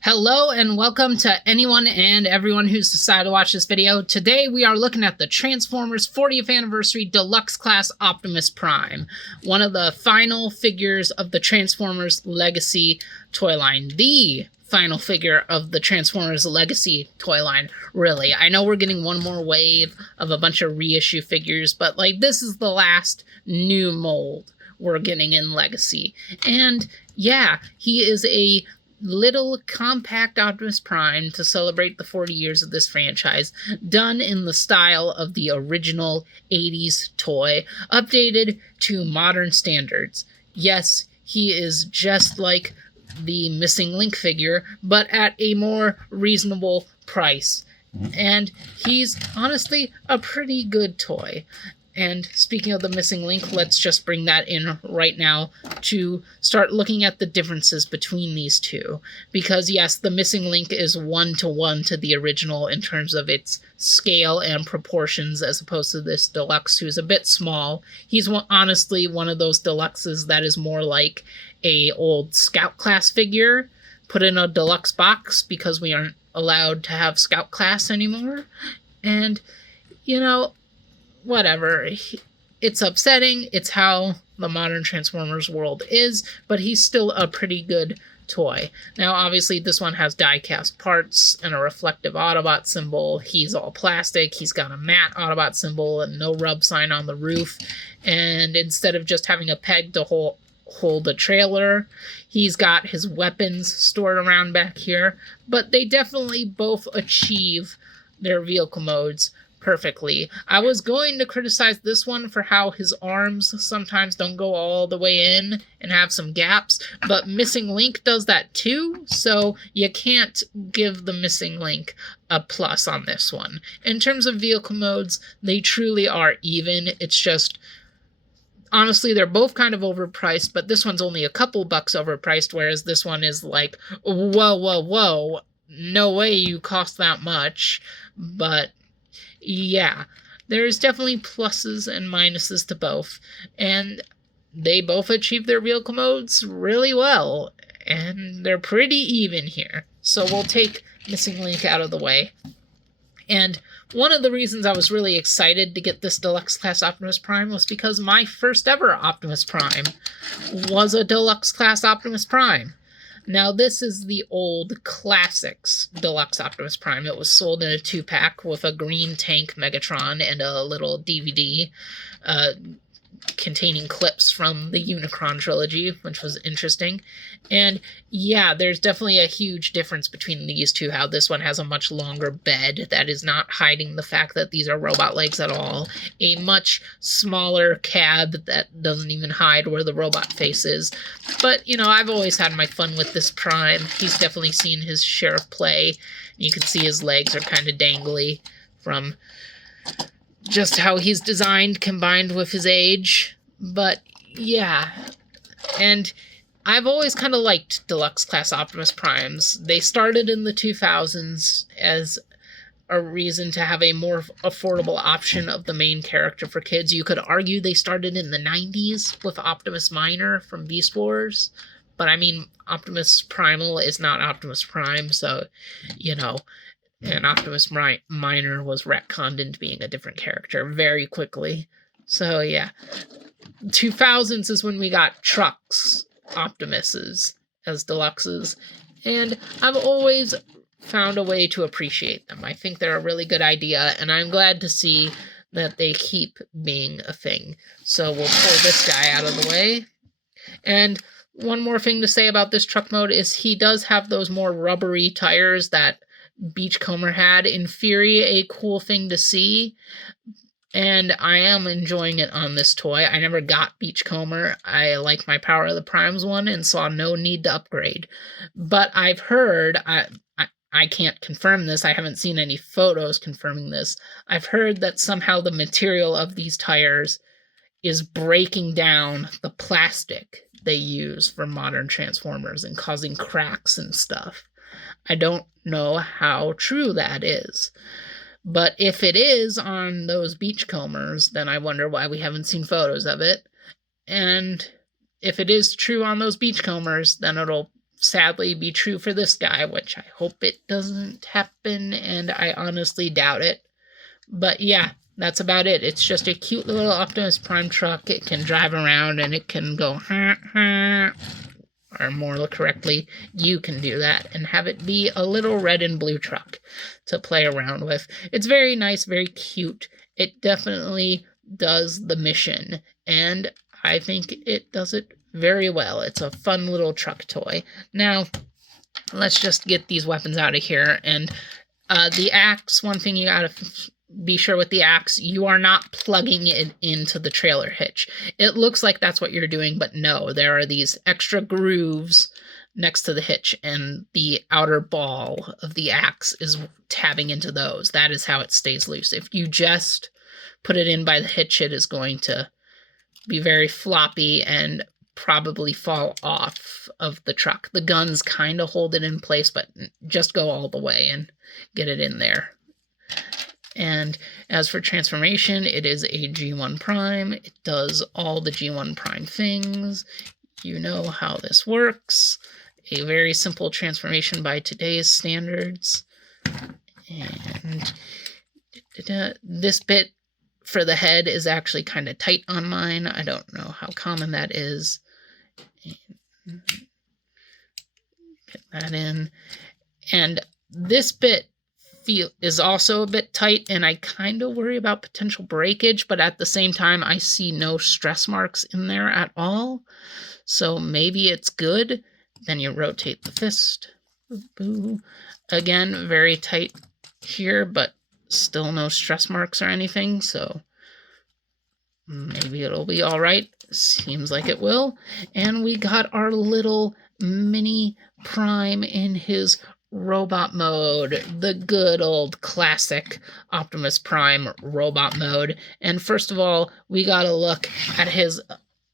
Hello and welcome to anyone and everyone who's decided to watch this video. Today we are looking at the Transformers 40th Anniversary Deluxe Class Optimus Prime, one of the final figures of the Transformers Legacy toy line. The final figure of the Transformers Legacy toy line, really. I know we're getting one more wave of a bunch of reissue figures, but this is the last new mold we're getting in Legacy. And yeah, he is a little compact Optimus Prime to celebrate the 40 years of this franchise, done in the style of the original 80s toy, updated to modern standards. Yes, he is just like the Missing Link figure, but at a more reasonable price. And he's honestly a pretty good toy. And speaking of the Missing Link, let's just bring that in right now to start looking at the differences between these two. Because yes, the Missing Link is 1-to-1 to the original in terms of its scale and proportions, as opposed to this Deluxe, who's a bit small. He's honestly one of those Deluxes that is more like a old Scout Class figure put in a Deluxe box because we aren't allowed to have Scout Class anymore. And, whatever. It's upsetting. It's how the modern Transformers world is, but he's still a pretty good toy. Now, obviously, this one has die-cast parts and a reflective Autobot symbol. He's all plastic. He's got a matte Autobot symbol and no rub sign on the roof. And instead of just having a peg to hold a trailer, he's got his weapons stored around back here. But they definitely both achieve their vehicle modes perfectly. I was going to criticize this one for how his arms sometimes don't go all the way in and have some gaps, but Missing Link does that too, so you can't give the Missing Link a plus on this one. In terms of vehicle modes, they truly are even. It's just, honestly, they're both kind of overpriced, but this one's only a couple bucks overpriced, whereas this one is like, whoa, no way you cost that much. But yeah, there's definitely pluses and minuses to both, and they both achieve their vehicle modes really well, and they're pretty even here. So we'll take Missing Link out of the way. And one of the reasons I was really excited to get this Deluxe Class Optimus Prime was because my first ever Optimus Prime was a Deluxe Class Optimus Prime. Now, this is the old Classics Deluxe Optimus Prime. It was sold in a 2-pack with a green tank Megatron and a little DVD containing clips from the Unicron trilogy, which was interesting. And yeah, there's definitely a huge difference between these two, how this one has a much longer bed that is not hiding the fact that these are robot legs at all, a much smaller cab that doesn't even hide where the robot face is. But, I've always had my fun with this Prime. He's definitely seen his share of play. You can see his legs are kind of dangly from just how he's designed combined with his age. But yeah, and I've always kind of liked Deluxe Class Optimus Primes. They started in the 2000s as a reason to have a more affordable option of the main character for kids. You could argue they started in the 90s with Optimus Minor from Beast Wars, but I mean, Optimus Primal is not Optimus Prime, so, and Optimus Minor was retconned into being a different character very quickly. So yeah, 2000s is when we got Trucks Optimuses as Deluxes, and I've always found a way to appreciate them. I think they're a really good idea, and I'm glad to see that they keep being a thing. So we'll pull this guy out of the way. And one more thing to say about this truck mode is he does have those more rubbery tires that Beachcomber had. In theory, a cool thing to see, and I am enjoying it on this toy. I never got Beachcomber. I like my Power of the Primes one and saw no need to upgrade. But I've heard, I can't confirm this, I haven't seen any photos confirming this, I've heard that somehow the material of these tires is breaking down the plastic they use for modern Transformers and causing cracks and stuff. I don't know how true that is. But if it is on those Beachcombers, then I wonder why we haven't seen photos of it. And if it is true on those Beachcombers, then it'll sadly be true for this guy, which I hope it doesn't happen, and I honestly doubt it. But yeah, that's about it. It's just a cute little Optimus Prime truck. It can drive around and it can go, or more correctly, you can do that and have it be a little red and blue truck to play around with. It's very nice, very cute. It definitely does the mission, and I think it does it very well. It's a fun little truck toy. Now, let's just get these weapons out of here. And the axe, one thing you gotta be sure with the axe, you are not plugging it into the trailer hitch. It looks like that's what you're doing, but no, there are these extra grooves next to the hitch, and the outer ball of the axe is tabbing into those. That is how it stays loose. If you just put it in by the hitch, it is going to be very floppy and probably fall off of the truck. The guns kind of hold it in place, but just go all the way and get it in there. And as for transformation, it is a G1 Prime. It does all the G1 Prime things. You know how this works. A very simple transformation by today's standards. And this bit for the head is actually kind of tight on mine. I don't know how common that is. Get that in. And this bit is also a bit tight, and I kind of worry about potential breakage, but at the same time, I see no stress marks in there at all. So maybe it's good. Then you rotate the fist. Boo. Again, very tight here, but still no stress marks or anything, so maybe it'll be all right. Seems like it will. And we got our little mini Prime in his robot mode, the good old classic Optimus Prime robot mode. And first of all, we got to look at his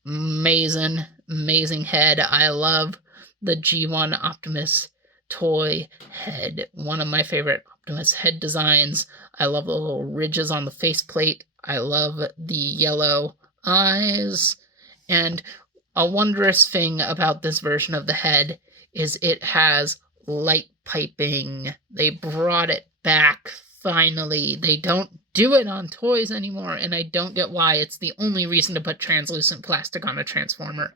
amazing head. I love the G1 Optimus toy head. One of my favorite Optimus head designs. I love the little ridges on the faceplate. I love the yellow eyes. And a wondrous thing about this version of the head is it has light piping. They brought it back finally. They don't do it on toys anymore, and I don't get why. It's the only reason to put translucent plastic on a Transformer.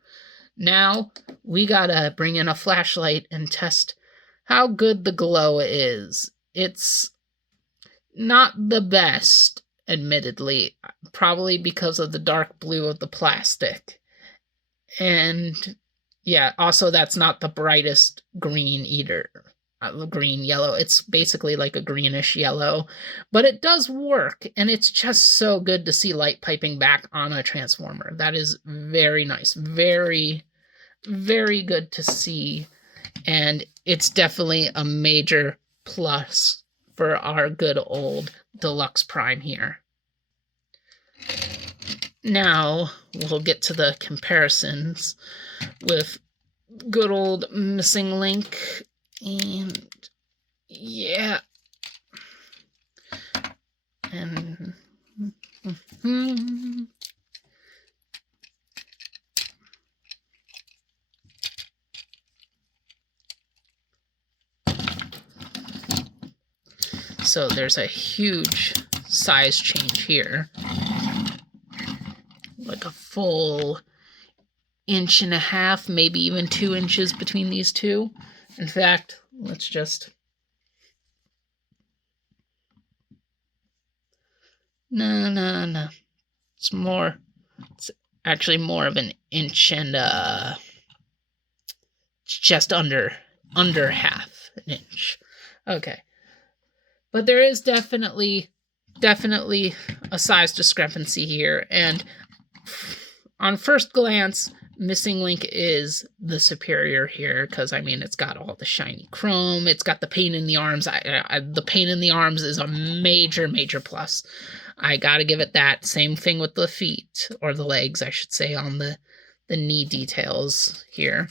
Now we gotta bring in a flashlight and test how good the glow is. It's not the best, admittedly, probably because of the dark blue of the plastic. And yeah, also that's not the brightest green either. Green yellow. It's basically like a greenish yellow, but it does work, and it's just so good to see light piping back on a Transformer. That is very nice. Very, very good to see, and it's definitely a major plus for our good old Deluxe Prime here. Now we'll get to the comparisons with good old Missing Link. And yeah, and so there's a huge size change here, like a full 1.5 inches, maybe even 2 inches between these two. In fact, let's just... No. It's more... It's actually more of 1 inch and, just under 1/2 inch. Okay. But there is definitely a size discrepancy here, and on first glance, Missing Link is the superior here, because, I mean, it's got all the shiny chrome, it's got the paint in the arms. The paint in the arms is a major plus. I gotta give it that. Same thing with the feet, or the legs, I should say, on the knee details here.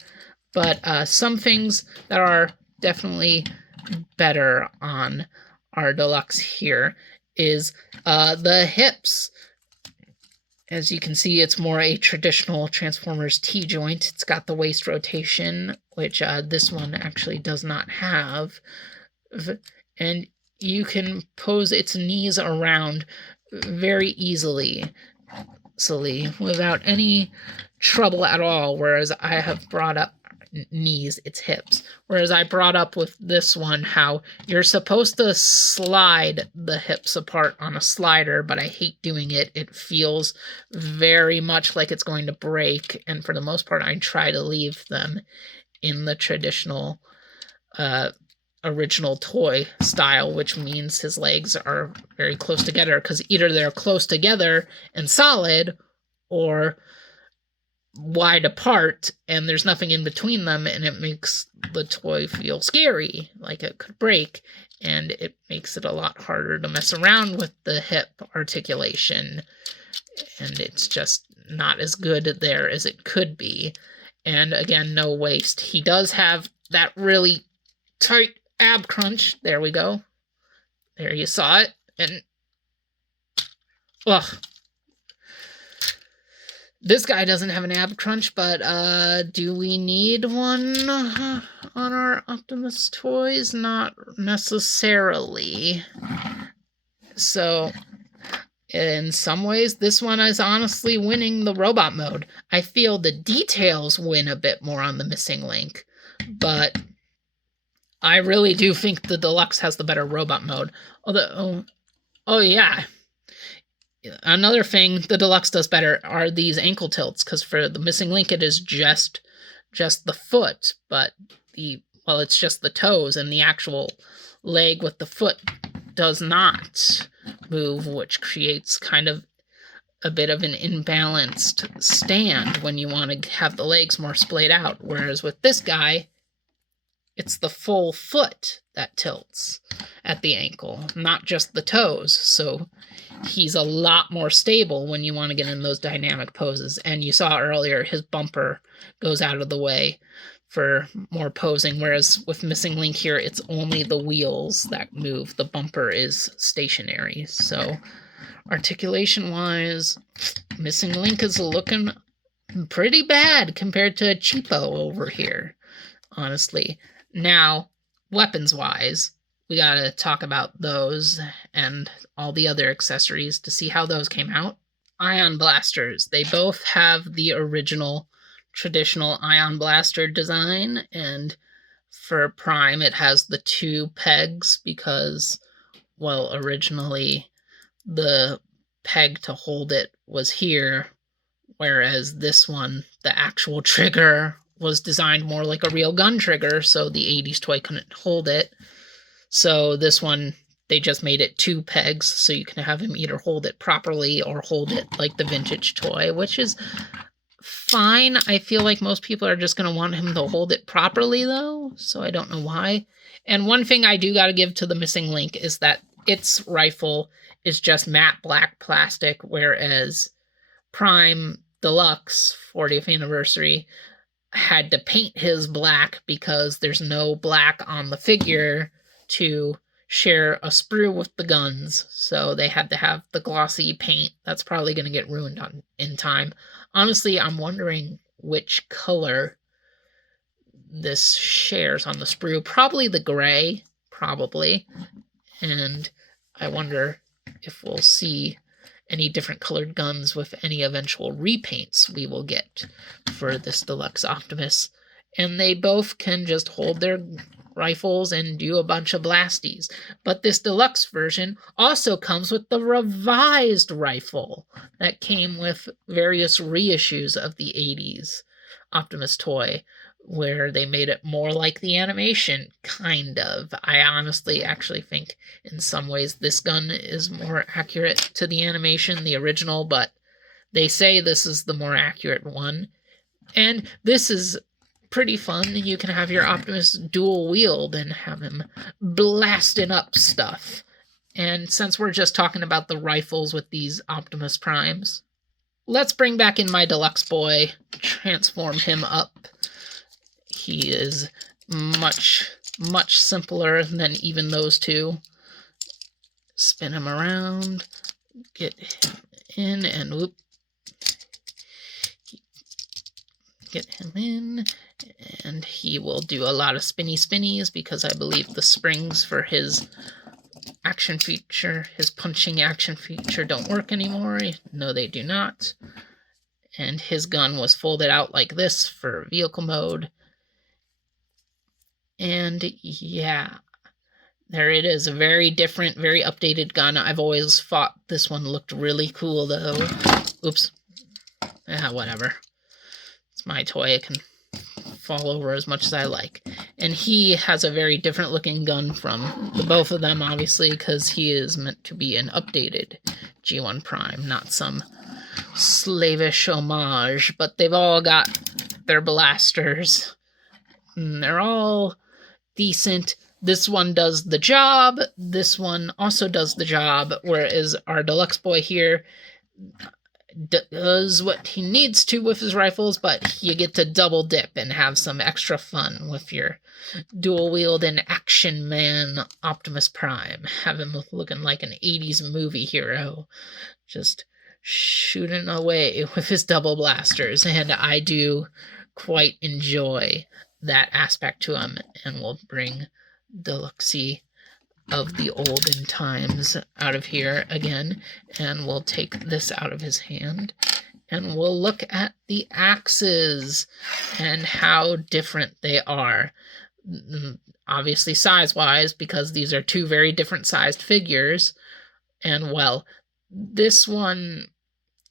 But some things that are definitely better on our Deluxe here is the hips. As you can see, it's more a traditional Transformers T-joint. It's got the waist rotation, which this one actually does not have. And you can pose its knees around very easily, without any trouble at all, whereas I have brought up knees, it's hips. Whereas I brought up with this one how you're supposed to slide the hips apart on a slider, but I hate doing it. It feels very much like it's going to break, and for the most part, I try to leave them in the traditional original toy style, which means his legs are very close together, because either they're close together and solid, or wide apart and there's nothing in between them, and it makes the toy feel scary, like it could break, and it makes it a lot harder to mess around with the hip articulation, and it's just not as good there as it could be. And again, no waist. He does have that really tight ab crunch. There we go. There, you saw it. And ugh, this guy doesn't have an ab crunch, but do we need one on our Optimus toys? Not necessarily. So, in some ways, this one is honestly winning the robot mode. I feel the details win a bit more on the missing link, but I really do think the Deluxe has the better robot mode. Although, oh yeah. Another thing the Deluxe does better are these ankle tilts, because for the missing link it is just the foot, but it's just the toes, and the actual leg with the foot does not move, which creates kind of a bit of an imbalanced stand when you want to have the legs more splayed out, whereas with this guy, it's the full foot that tilts at the ankle, not just the toes. So he's a lot more stable when you want to get in those dynamic poses. And you saw earlier, his bumper goes out of the way for more posing, whereas with Missing Link here, it's only the wheels that move. The bumper is stationary. So articulation-wise, Missing Link is looking pretty bad compared to Cheapo over here, honestly. Now, weapons-wise, we gotta talk about those and all the other accessories to see how those came out. Ion blasters. They both have the original traditional ion blaster design, and for Prime it has the 2 pegs because, well, originally the peg to hold it was here, whereas this one, the actual trigger, was designed more like a real gun trigger, so the 80s toy couldn't hold it. So this one, they just made it 2 pegs, so you can have him either hold it properly or hold it like the vintage toy, which is fine. I feel like most people are just going to want him to hold it properly, though, so I don't know why. And one thing I do got to give to the Missing Link is that its rifle is just matte black plastic, whereas Prime Deluxe 40th anniversary had to paint his black because there's no black on the figure to share a sprue with the guns, so they had to have the glossy paint. That's probably going to get ruined in time. Honestly, I'm wondering which color this shares on the sprue. Probably the gray, probably. And I wonder if we'll see any different colored guns with any eventual repaints we will get for this Deluxe Optimus. And they both can just hold their rifles and do a bunch of blasties. But this Deluxe version also comes with the revised rifle that came with various reissues of the 80s Optimus toy, where they made it more like the animation, kind of. I honestly actually think in some ways this gun is more accurate to the animation, the original, but they say this is the more accurate one. And this is pretty fun. You can have your Optimus dual wield and have him blasting up stuff. And since we're just talking about the rifles with these Optimus Primes, let's bring back in my Deluxe boy, transform him up. He is much, much simpler than even those two. Spin him around, get him in, and whoop, get him in, and he will do a lot of spinnies because I believe the springs for his action feature, his punching action feature, don't work anymore. No, they do not. And his gun was folded out like this for vehicle mode. And yeah, there it is. A very different, very updated gun. I've always thought this one looked really cool, though. Oops. Whatever. It's my toy. It can fall over as much as I like. And he has a very different looking gun from the both of them, obviously, because he is meant to be an updated G1 Prime, not some slavish homage. But they've all got their blasters. And they're all decent. This one does the job. This one also does the job, whereas our Deluxe boy here does what he needs to with his rifles, but you get to double dip and have some extra fun with your dual wield and action man Optimus Prime. Have him looking like an 80s movie hero, just shooting away with his double blasters, and I do quite enjoy that aspect to him, and will bring Deluxe of the olden times out of here again, and we'll take this out of his hand, and we'll look at the axes and how different they are. Obviously size-wise, because these are two very different sized figures, and well, this one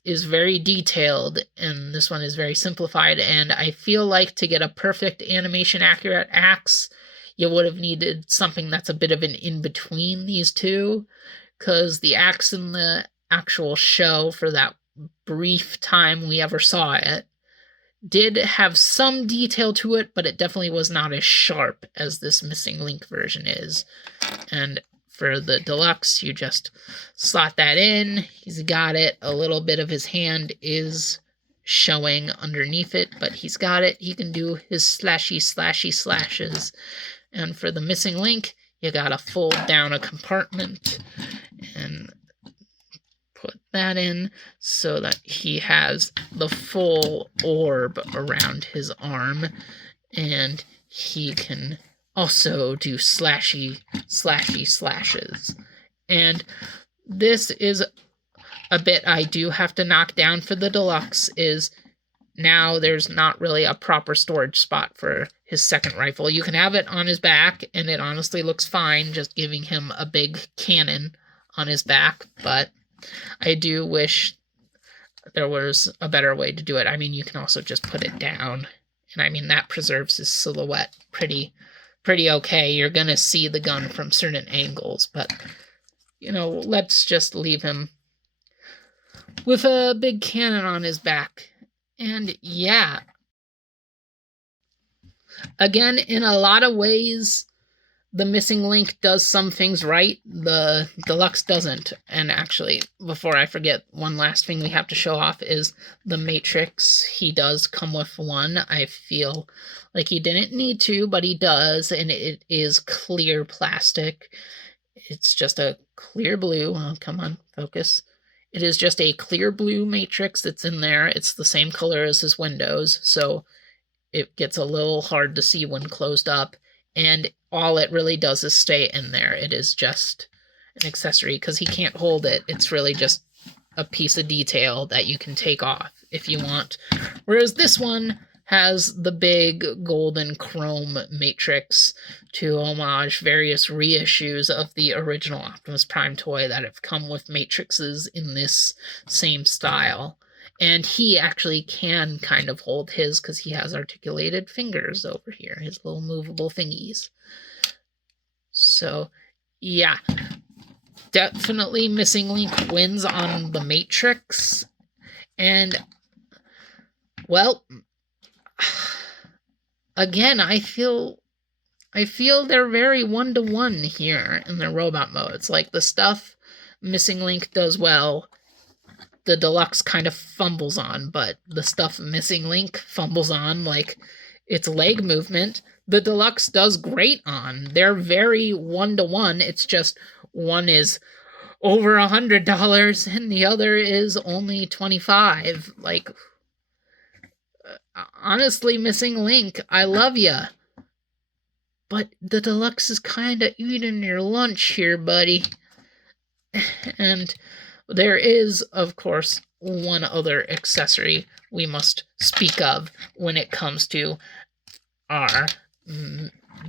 is very detailed, and this one is very simplified, and I feel like to get a perfect animation accurate axe, you would have needed something that's a bit of an in-between these two, because the axe in the actual show, for that brief time we ever saw it, did have some detail to it, but it definitely was not as sharp as this Missing Link version is. And for the Deluxe, you just slot that in. He's got it. A little bit of his hand is showing underneath it, but he's got it. He can do his slashy slashes. And for the Missing Link, you gotta fold down a compartment and put that in so that he has the full orb around his arm, and he can also do slashy slashes. And this is a bit I do have to knock down for the Deluxe, is now there's not really a proper storage spot for his second rifle. You can have it on his back, and it honestly looks fine, just giving him a big cannon on his back, but I do wish there was a better way to do it. I mean, you can also just put it down, and I mean, that preserves his silhouette pretty okay. You're gonna see the gun from certain angles, but, you know, let's just leave him with a big cannon on his back. And yeah, again, in a lot of ways, the Missing Link does some things right, the Deluxe doesn't. And actually, before I forget, one last thing we have to show off is the Matrix. He does come with one. I feel like he didn't need to, but he does, and it is clear plastic. It's just a clear blue. Oh, come on, focus. It is just a clear blue Matrix that's in there. It's the same color as his windows, so it gets a little hard to see when closed up. And all it really does is stay in there. It is just an accessory because he can't hold it. It's really just a piece of detail that you can take off if you want. Whereas this one has the big golden chrome matrix to homage various reissues of the original Optimus Prime toy that have come with matrices in this same style. And he actually can kind of hold his because he has articulated fingers over here, his little movable thingies. So, yeah, definitely Missing Link wins on the Matrix. And, well, again, I feel they're very one-to-one here in their robot modes. Like, the stuff Missing Link does well, the Deluxe kind of fumbles on, but the stuff Missing Link fumbles on, like its leg movement, the Deluxe does great on. They're very one-to-one. It's just one is over $100 and the other is only $25. Like, honestly, Missing Link, I love ya. But the Deluxe is kinda eating your lunch here, buddy. And there is, of course, one other accessory we must speak of when it comes to our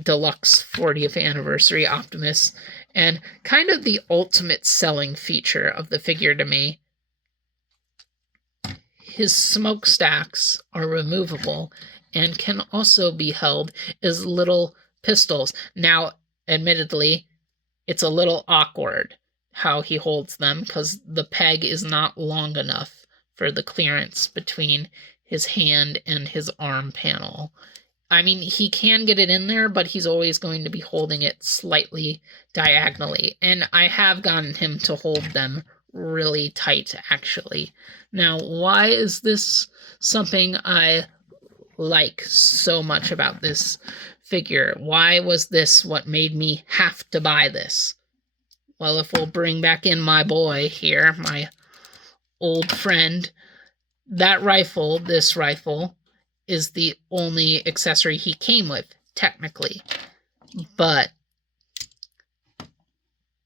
Deluxe 40th Anniversary Optimus, and kind of the ultimate selling feature of the figure to me. His smokestacks are removable and can also be held as little pistols. Now, admittedly, it's a little awkward how he holds them because the peg is not long enough for the clearance between his hand and his arm panel. I mean, he can get it in there, but he's always going to be holding it slightly diagonally. And I have gotten him to hold them really tight, actually. Now, why is this something I like so much about this figure? Why was this what made me have to buy this? Well, if we'll bring back in my boy here, my old friend, that rifle, this rifle, is the only accessory he came with, technically. But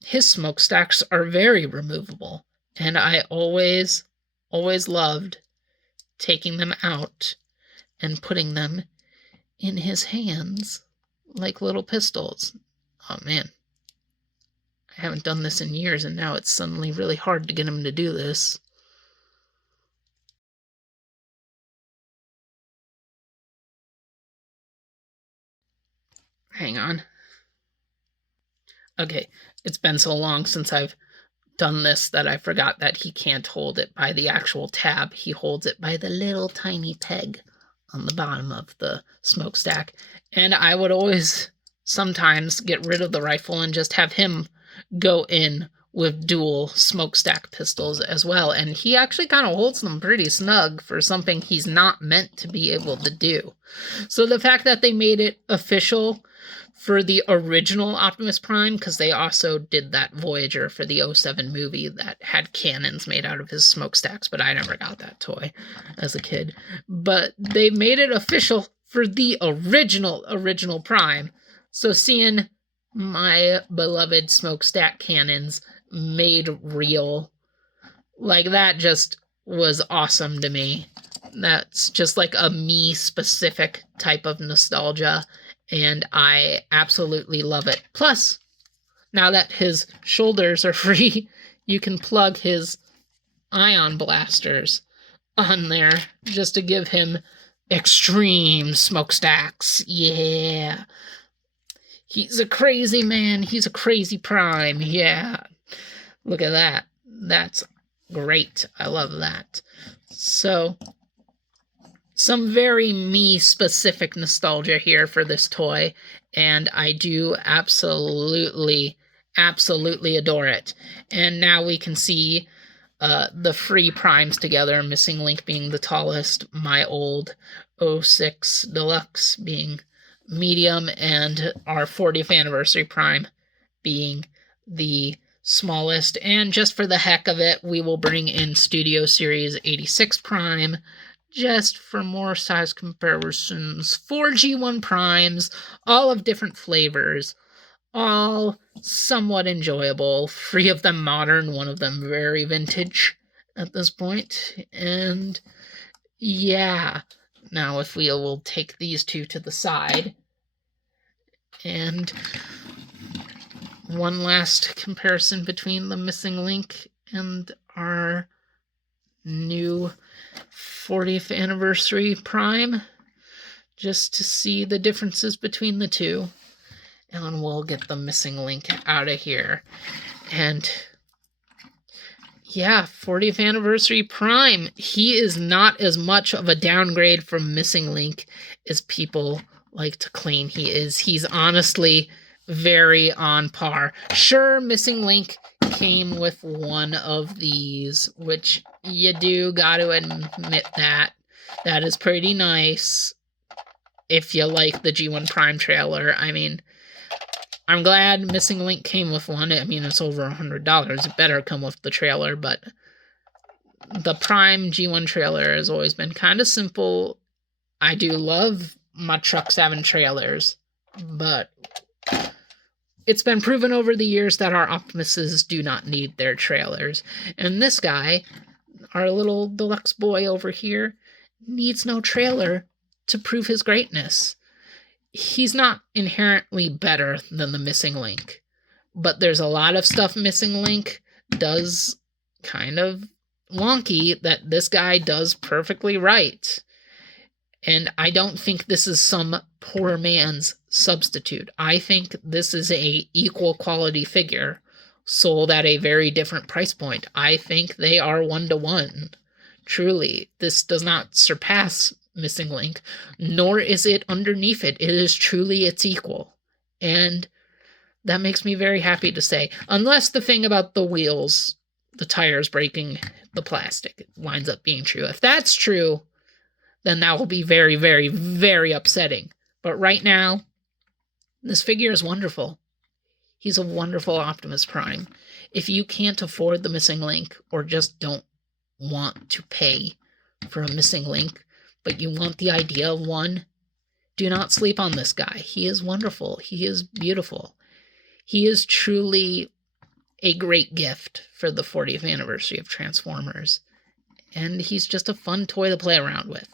his smokestacks are very removable, and I always loved taking them out and putting them in his hands like little pistols. Oh man, I haven't done this in years, and now it's suddenly really hard to get him to do this. Hang on. Okay, it's been so long since I've done this that I forgot that he can't hold it by the actual tab. He holds it by the little tiny peg on the bottom of the smokestack. And I would always sometimes get rid of the rifle and just have him go in with dual smokestack pistols as well. And he actually kind of holds them pretty snug for something he's not meant to be able to do. So the fact that they made it official for the original Optimus Prime, because they also did that Voyager for the 07 movie that had cannons made out of his smokestacks, but I never got that toy as a kid. But they made it official for the original Prime. So seeing my beloved smokestack cannons made real, like, that just was awesome to me. That's just like a me-specific type of nostalgia, and I absolutely love it. Plus, now that his shoulders are free, you can plug his ion blasters on there just to give him extreme smokestacks. Yeah. He's a crazy man. He's a crazy Prime. Yeah. Look at that. That's great. I love that. So, some very me-specific nostalgia here for this toy, and I do absolutely adore it. And now we can see the free Primes together, Missing Link being the tallest, my old 06 Deluxe being medium, and our 40th Anniversary Prime being the smallest. And just for the heck of it, we will bring in Studio Series 86 Prime, just for more size comparisons. 4 G1 Primes, all of different flavors, all somewhat enjoyable. 3 of them modern, 1 of them very vintage at this point. And yeah, now if we will take these 2 to the side, and one last comparison between the Missing Link and our new 40th Anniversary Prime, just to see the differences between the two. And we'll get the Missing Link out of here. And yeah, 40th Anniversary Prime, he is not as much of a downgrade from Missing Link as people like to claim he is. He's honestly very on par. Sure, Missing Link came with one of these, which you do got to admit that is pretty nice if you like the G1 Prime trailer. I mean, I'm glad Missing Link came with one. I mean, it's over $100. It better come with the trailer, but the Prime G1 trailer has always been kind of simple. I do love my trucks having trailers, but it's been proven over the years that our Optimuses do not need their trailers. And this guy, our little deluxe boy over here, needs no trailer to prove his greatness. He's not inherently better than the Missing Link, but there's a lot of stuff Missing Link does kind of wonky that this guy does perfectly right. And I don't think this is some poor man's substitute. I think this is a equal quality figure sold at a very different price point. I think they are 1-to-1. Truly, this does not surpass Missing Link, nor is it underneath it. It is truly its equal. And that makes me very happy to say. Unless the thing about the wheels, the tires breaking the plastic, winds up being true. If that's true, then that will be very, very, very upsetting. But right now, this figure is wonderful. He's a wonderful Optimus Prime. If you can't afford the Missing Link, or just don't want to pay for a Missing Link, but you want the idea of one, do not sleep on this guy. He is wonderful. He is beautiful. He is truly a great gift for the 40th anniversary of Transformers. And he's just a fun toy to play around with.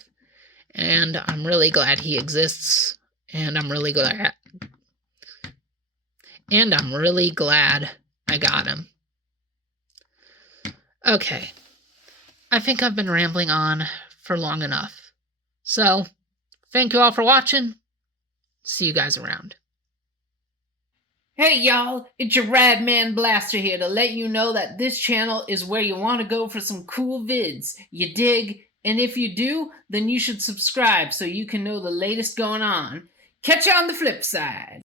And I'm really glad he exists. And I'm really glad I got him. Okay. I think I've been rambling on for long enough. So, thank you all for watching. See you guys around. Hey y'all, it's your Rad Man Blaster here to let you know that this channel is where you want to go for some cool vids. You dig? And if you do, then you should subscribe so you can know the latest going on. Catch you on the flip side.